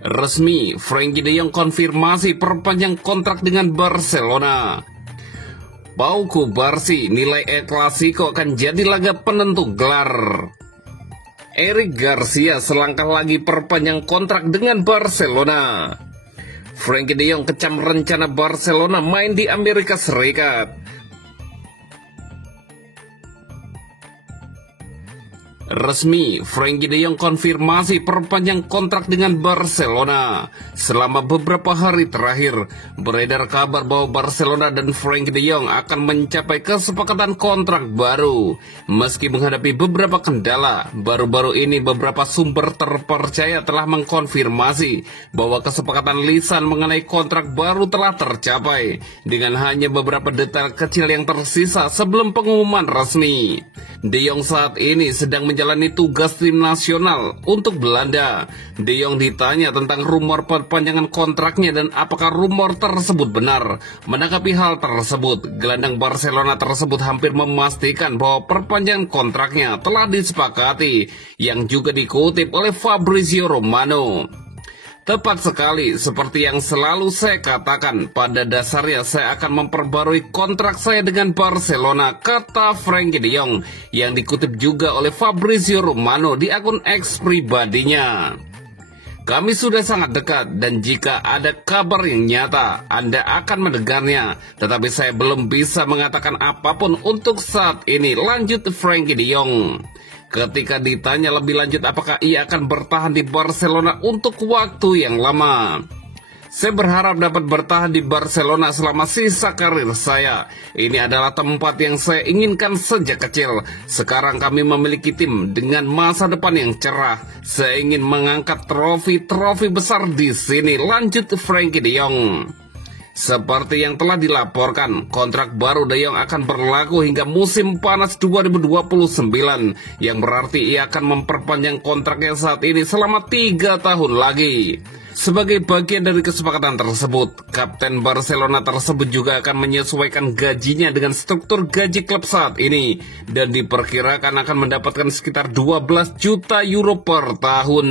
Resmi, Frenkie de Jong konfirmasi perpanjang kontrak dengan Barcelona. Pau Cubarsí nilai El Clasico akan jadi laga penentu gelar. Eric Garcia selangkah lagi perpanjang kontrak dengan Barcelona. Frenkie de Jong kecam rencana Barcelona main di Amerika Serikat. Resmi, Frenkie de Jong konfirmasi perpanjang kontrak dengan Barcelona. Selama beberapa hari terakhir, beredar kabar bahwa Barcelona dan Frenkie de Jong akan mencapai kesepakatan kontrak baru. Meski menghadapi beberapa kendala, baru-baru ini beberapa sumber terpercaya telah mengkonfirmasi bahwa kesepakatan lisan mengenai kontrak baru telah tercapai, dengan hanya beberapa detail kecil yang tersisa sebelum pengumuman resmi. De Jong saat ini sedang menjalani tugas tim nasional untuk Belanda. De Jong ditanya tentang rumor perpanjangan kontraknya dan apakah rumor tersebut benar. Menanggapi hal tersebut, gelandang Barcelona tersebut hampir memastikan bahwa perpanjangan kontraknya telah disepakati, yang juga dikutip oleh Fabrizio Romano. Tepat sekali, seperti yang selalu saya katakan, pada dasarnya saya akan memperbarui kontrak saya dengan Barcelona, kata Frenkie de Jong, yang dikutip juga oleh Fabrizio Romano di akun X pribadinya. Kami sudah sangat dekat dan jika ada kabar yang nyata, Anda akan mendengarnya. Tetapi saya belum bisa mengatakan apapun untuk saat ini, lanjut Frenkie de Jong. Ketika ditanya lebih lanjut apakah ia akan bertahan di Barcelona untuk waktu yang lama. Saya berharap dapat bertahan di Barcelona selama sisa karir saya. Ini adalah tempat yang saya inginkan sejak kecil. Sekarang kami memiliki tim dengan masa depan yang cerah. Saya ingin mengangkat trofi-trofi besar di sini, lanjut Frenkie de Jong. Seperti yang telah dilaporkan, kontrak baru De Jong akan berlaku hingga musim panas 2029, yang berarti ia akan memperpanjang kontraknya saat ini selama 3 tahun lagi. Sebagai bagian dari kesepakatan tersebut, Kapten Barcelona tersebut juga akan menyesuaikan gajinya dengan struktur gaji klub saat ini, dan diperkirakan akan mendapatkan sekitar 12 juta euro per tahun.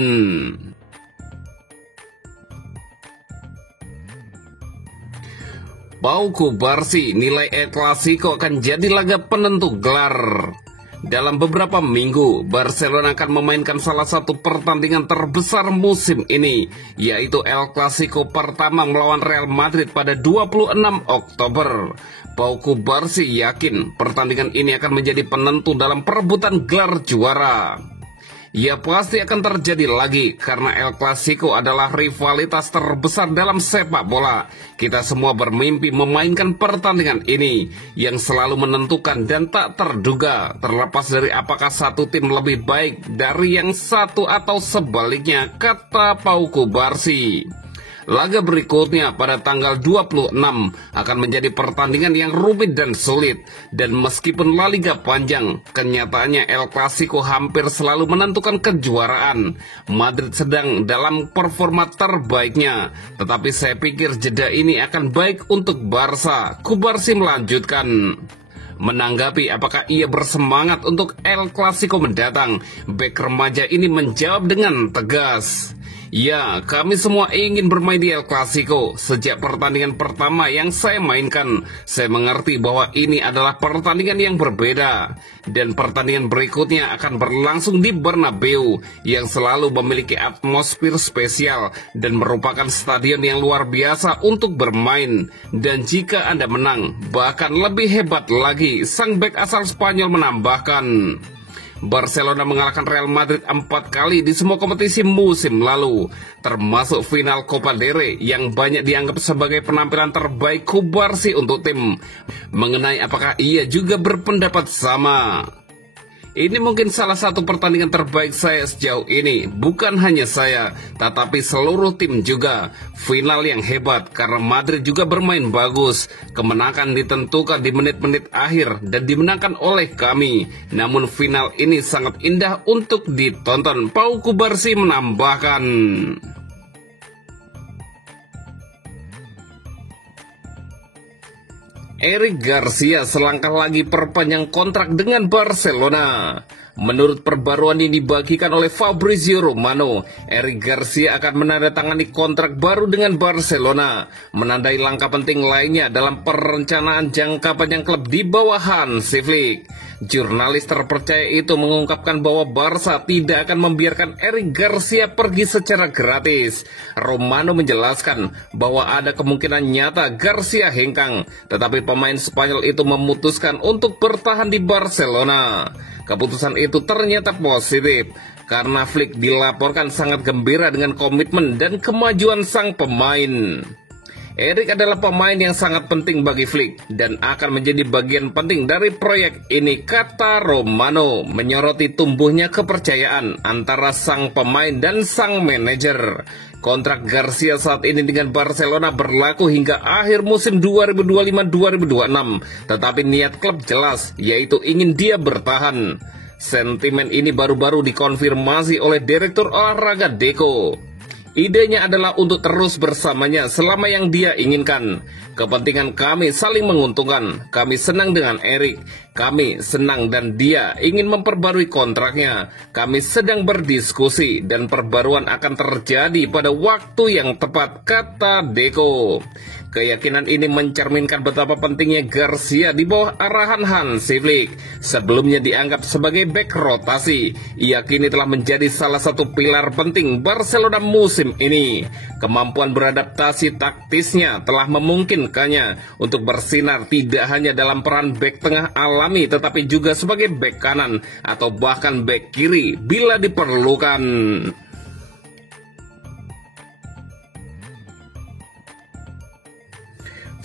Pau Cubarsí nilai El Clasico akan jadi laga penentu gelar. Dalam beberapa minggu, Barcelona akan memainkan salah satu pertandingan terbesar musim ini, yaitu El Clasico pertama melawan Real Madrid pada 26 Oktober. Pau Cubarsí yakin pertandingan ini akan menjadi penentu dalam perebutan gelar juara. Ya pasti akan terjadi lagi karena El Clasico adalah rivalitas terbesar dalam sepak bola. Kita semua bermimpi memainkan pertandingan ini yang selalu menentukan dan tak terduga, terlepas dari apakah satu tim lebih baik dari yang satu atau sebaliknya, kata Pau Cubarsí. Laga berikutnya pada tanggal 26 akan menjadi pertandingan yang rumit dan sulit. Dan meskipun La Liga panjang, kenyataannya El Clasico hampir selalu menentukan kejuaraan. Madrid sedang dalam performa terbaiknya, tetapi saya pikir jeda ini akan baik untuk Barca. Cubarsí melanjutkan. Menanggapi apakah ia bersemangat untuk El Clasico mendatang, bek remaja ini menjawab dengan tegas. Ya, kami semua ingin bermain di El Clasico. Sejak pertandingan pertama yang saya mainkan, saya mengerti bahwa ini adalah pertandingan yang berbeda. Dan pertandingan berikutnya akan berlangsung di Bernabeu, yang selalu memiliki atmosfer spesial dan merupakan stadion yang luar biasa untuk bermain. Dan jika Anda menang, bahkan lebih hebat lagi, sang bek asal Spanyol menambahkan. Barcelona mengalahkan Real Madrid 4 kali di semua kompetisi musim lalu, termasuk final Copa del Rey yang banyak dianggap sebagai penampilan terbaik Cubarsí untuk tim. Mengenai apakah ia juga berpendapat sama? Ini mungkin salah satu pertandingan terbaik saya sejauh ini. Bukan hanya saya, tetapi seluruh tim juga. Final yang hebat karena Madrid juga bermain bagus. Kemenangan ditentukan di menit-menit akhir dan dimenangkan oleh kami. Namun final ini sangat indah untuk ditonton, Pau Cubarsí menambahkan. Eric Garcia selangkah lagi perpanjang kontrak dengan Barcelona. Menurut perbaruan yang dibagikan oleh Fabrizio Romano, Eric Garcia akan menandatangani kontrak baru dengan Barcelona, menandai langkah penting lainnya dalam perencanaan jangka panjang klub di bawah Hansi Flick. Jurnalis terpercaya itu mengungkapkan bahwa Barca tidak akan membiarkan Eric Garcia pergi secara gratis. Romano menjelaskan bahwa ada kemungkinan nyata Garcia hengkang, tetapi pemain Spanyol itu memutuskan untuk bertahan di Barcelona. Keputusan itu ternyata positif, karena Flick dilaporkan sangat gembira dengan komitmen dan kemajuan sang pemain. Eric adalah pemain yang sangat penting bagi Flick dan akan menjadi bagian penting dari proyek ini, kata Romano, menyoroti tumbuhnya kepercayaan antara sang pemain dan sang manajer. Kontrak Garcia saat ini dengan Barcelona berlaku hingga akhir musim 2025-2026, tetapi niat klub jelas, yaitu ingin dia bertahan. Sentimen ini baru-baru dikonfirmasi oleh Direktur Olahraga Deco. Idenya adalah untuk terus bersamanya selama yang dia inginkan. Kepentingan kami saling menguntungkan. Kami senang dengan Eric. Kami senang dan dia ingin memperbarui kontraknya. Kami sedang berdiskusi dan perbaruan akan terjadi pada waktu yang tepat, kata Deco. Keyakinan ini mencerminkan betapa pentingnya Garcia di bawah arahan Hansi Flick. Sebelumnya dianggap sebagai bek rotasi, ia kini telah menjadi salah satu pilar penting Barcelona musim ini. Kemampuan beradaptasi taktisnya telah memungkinkannya untuk bersinar tidak hanya dalam peran bek tengah alami, tetapi juga sebagai bek kanan atau bahkan bek kiri bila diperlukan.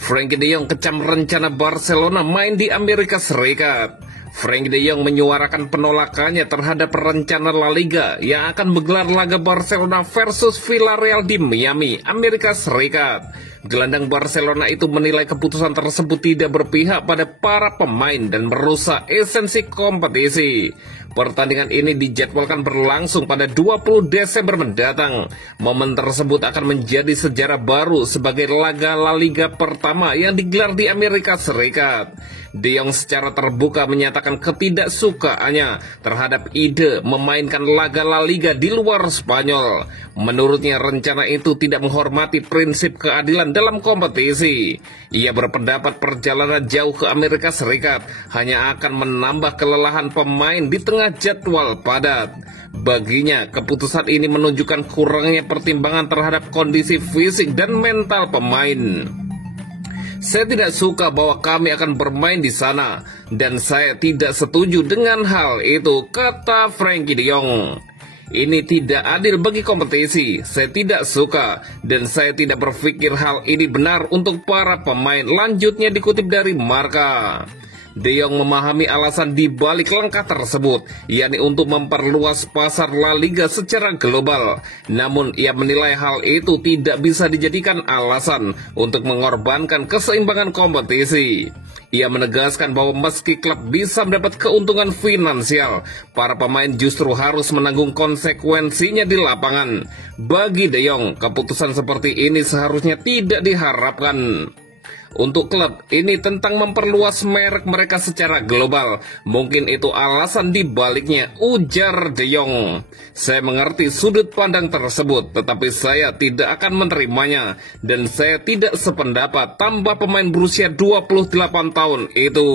Frenkie de Jong kecam rencana Barcelona main di Amerika Serikat. Frenkie de Jong menyuarakan penolakannya terhadap rencana La Liga yang akan menggelar laga Barcelona versus Villarreal di Miami, Amerika Serikat. Gelandang Barcelona itu menilai keputusan tersebut tidak berpihak pada para pemain dan merusak esensi kompetisi. Pertandingan ini dijadwalkan berlangsung pada 20 Desember mendatang. Momen tersebut akan menjadi sejarah baru sebagai laga La Liga pertama yang digelar di Amerika Serikat. De Jong secara terbuka menyatakan ketidaksukaannya terhadap ide memainkan laga La Liga di luar Spanyol. Menurutnya rencana itu tidak menghormati prinsip keadilan dalam kompetisi. Ia berpendapat perjalanan jauh ke Amerika Serikat hanya akan menambah kelelahan pemain di tengah jadwal padat. Baginya, keputusan ini menunjukkan kurangnya pertimbangan terhadap kondisi fisik dan mental pemain. Saya tidak suka bahwa kami akan bermain di sana, dan saya tidak setuju dengan hal itu, kata Frenkie de Jong. Ini tidak adil bagi kompetisi, saya tidak suka, dan saya tidak berpikir hal ini benar untuk para pemain, lanjutnya dikutip dari Marca. De Jong memahami alasan di balik langkah tersebut, yakni untuk memperluas pasar La Liga secara global. Namun ia menilai hal itu tidak bisa dijadikan alasan untuk mengorbankan keseimbangan kompetisi. Ia menegaskan bahwa meski klub bisa mendapat keuntungan finansial, para pemain justru harus menanggung konsekuensinya di lapangan. Bagi De Jong, keputusan seperti ini seharusnya tidak diharapkan. Untuk klub, ini tentang memperluas merek mereka secara global. Mungkin itu alasan di baliknya, ujar De Jong. Saya mengerti sudut pandang tersebut, tetapi saya tidak akan menerimanya. Dan saya tidak sependapat tambah pemain berusia 28 tahun itu.